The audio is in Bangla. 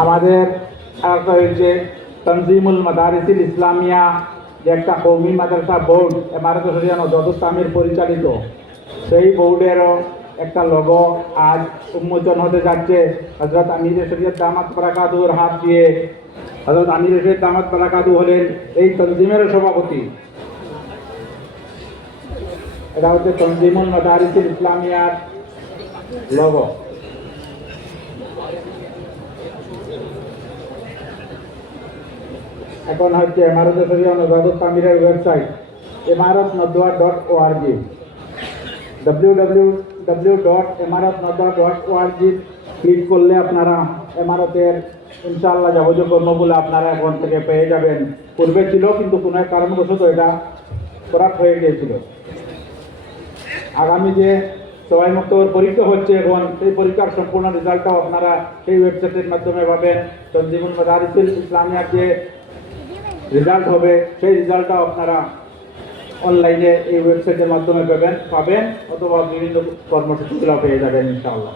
আমাদের আরেকটা হয়েছে তনজিমুল মাদারিসিল ইসলামিয়া, যে একটা কৌমি মাদ্রাসা বোর্ড এমারত শরিয়া নজরুল তামির পরিচালিত, সেই বোর্ডেরও একটা লোগো আজ উন্মোচন হতে যাচ্ছে। হযরত আমির শরীয়ত দামাত বারাকাতুহুর হাত দিয়ে। হযরত আমির শরীয়ত দামাত বারাকাতুহু হলেন এই তনজিমের সভাপতি। এটা হচ্ছে তনজিমুল মাদারিসিল ইসলামিয়ার লোগো। এখন হচ্ছে এমারত শরিয়া Nazrul তামিরের website emaratnadwa.org, www.emaratnadwa.org click করলে আপনারা এমারতের ইনশাআল্লাহ যাবতীয় কর্মগুলো আপনারা এখন থেকে পেয়ে যাবেন। পূর্বে ছিল কিন্তু কোনো এক কারণবশত এটা খারাপ হয়ে গিয়েছিল। আগামী যে সবাই মুক্ত পরীক্ষা হচ্ছে এখন, সেই পরীক্ষার সম্পূর্ণ রেজাল্টটাও আপনারা সেই ওয়েবসাইটের মাধ্যমে পাবেন। তনজিমুল মাদারিসিল ইসলামিয়ার যে রেজাল্ট হবে সেই রেজাল্টটাও আপনারা অনলাইনে এই ওয়েবসাইটের মাধ্যমে পাবেন অথবা বিভিন্ন কর্মসূচিগুলো পেয়ে যাবেন ইনশাআল্লাহ।